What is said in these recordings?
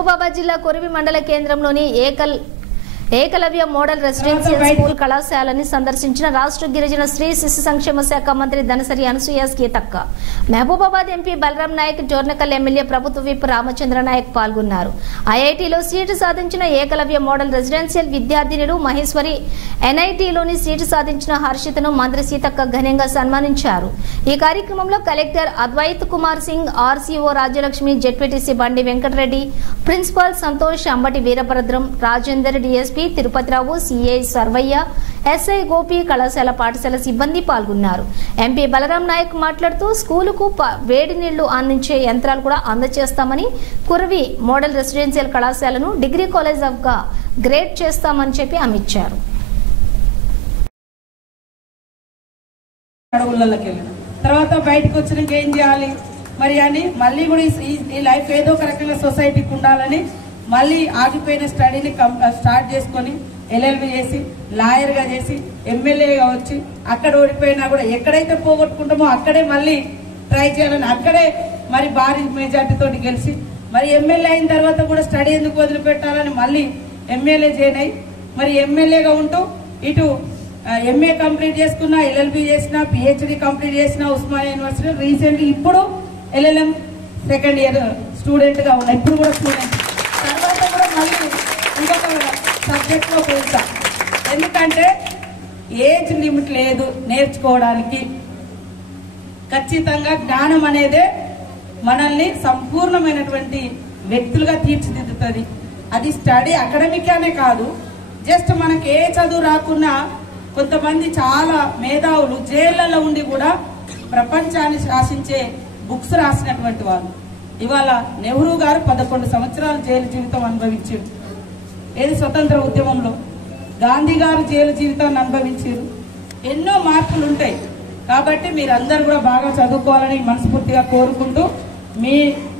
మహబూబాబాద్ జిల్లా కొరివి మండల కేంద్రంలోని ఏకలవ్య మోడల్ రెసిడెన్షియల్ స్కూల్ కళాశాలని సందర్శించిన రాష్ట్ర గిరిజన స్త్రీ శిశు సంక్షేమ శాఖ మంత్రి ధనసరి అనసూయ సీతక్క. మహబూబాబాద్ ఎంపీ బలరాం నాయక్, జోర్నకల్ ఎమ్మెల్యే ప్రభుత్వ విప్ రామచంద్ర నాయక్ పాల్గొన్నారు. ఐఐటీలో సీటు సాధించిన ఏకలవ్య మోడల్ రెసిడెన్షియల్ విద్యార్థినులు మహేశ్వరి, ఎన్ఐటీలోని సీటు సాధించిన హర్షితను మంత్రి సీతక్క ఘనంగా సన్మానించారు. ఈ కార్యక్రమంలో collector Advait Kumar Singh, RCO Rajyalakshmi, ZPTC Bandi Venkatareddy, principal Santosh, Ambati Veerabhadram, Rajender, DSP Tirupathirao, CI Sarvaiah, SI Gopi, కళాశాల పాఠశాల సిబ్బంది పాల్గొన్నారు. ఎంపీ బలరాం నాయక్ మాట్లాడుతూ స్కూలుకు వేడి నీళ్లు అందించే యంత్రాలు కూడా అందజేస్తామని, కురవి మోడల్ రెసిడెన్షియల్ కళాశాలను డిగ్రీ కాలేజ్ ఆఫ్ గా గ్రేడ్ చేస్తామని చెప్పి అమిచ్చారు. తర్వాత బయటకు వచ్చినాక ఏం చేయాలి మరి అని మళ్ళీ కూడా ఈ లైఫ్ ఏదో ఒక రకంగా సొసైటీకి ఉండాలని మళ్ళీ ఆగిపోయిన స్టడీని స్టార్ట్ చేసుకొని ఎల్ఎల్బి చేసి, లాయర్గా చేసి, ఎమ్మెల్యేగా వచ్చి అక్కడ ఓడిపోయినా కూడా ఎక్కడైతే పోగొట్టుకుంటామో అక్కడే మళ్ళీ ట్రై చేయాలని, అక్కడే మరి భారీ మెజార్టీతో గెలిచి మరి ఎమ్మెల్యే అయిన తర్వాత కూడా స్టడీ ఎందుకు వదిలిపెట్టాలని మళ్ళీ ఎమ్మెల్యే జాయిన్ అయ్యి మరి ఎమ్మెల్యేగా ఉంటూ ఇటు ఎంఏ కంప్లీట్ చేసుకున్నా, ఎల్ఎల్బి చేసిన, పిహెచ్డి కంప్లీట్ చేసిన ఉస్మానియా యూనివర్సిటీ, రీసెంట్లీ ఇప్పుడు ఎల్ఎల్ఎం సెకండ్ ఇయర్ స్టూడెంట్ గా ఉన్నా, ఇప్పుడు కూడా స్టూడెంట్. తర్వాత కూడా మళ్ళీ ఇంకొక సబ్జెక్ట్ లో పోతా, ఎందుకంటే ఏజ్ లిమిట్ లేదు నేర్చుకోవడానికి. ఖచ్చితంగా జ్ఞానం అనేదే మనల్ని సంపూర్ణమైనటువంటి వ్యక్తులుగా తీర్చిదిద్దుతుంది. అది స్టడీ అకాడమిక్ అనే కాదు, జస్ట్ మనకి ఏ చదువు రాకున్నా కొంతమంది చాలా మేధావులు జైళ్లలో ఉండి కూడా ప్రపంచాన్ని శాసించే బుక్స్ రాసినటువంటి వాళ్ళు. ఇవాళ నెహ్రూ గారు 11 సంవత్సరాలు జైలు జీవితం అనుభవించారు ఏది స్వతంత్ర ఉద్యమంలో. గాంధీ గారు జైలు జీవితాన్ని అనుభవించారు. ఎన్నో మార్పులు ఉంటాయి. కాబట్టి మీరందరూ కూడా బాగా చదువుకోవాలని మనస్ఫూర్తిగా కోరుకుంటూ మీ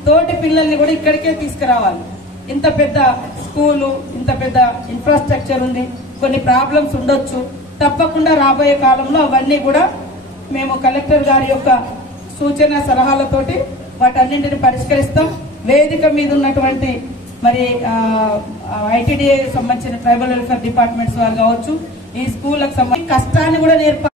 తోటి పిల్లల్ని కూడా ఇక్కడికే తీసుకురావాలి. ఇంత పెద్ద స్కూలు, ఇంత పెద్ద ఇన్ఫ్రాస్ట్రక్చర్ ఉంది, కొన్ని ప్రాబ్లమ్స్ ఉండొచ్చు. తప్పకుండా రాబోయే కాలంలో అవన్నీ కూడా మేము కలెక్టర్ గారి యొక్క సూచన సలహాలతోటి వాటన్నింటిని పరిష్కరిస్తాం. వేదిక మీద ఉన్నటువంటి మరి ఐటీడీఏ సంబంధించిన ట్రైబల్ వెల్ఫేర్ డిపార్ట్మెంట్స్ వారు కావచ్చు, ఈ స్కూళ్ళకు సంబంధించి కష్టాన్ని కూడా నేర్పాలి.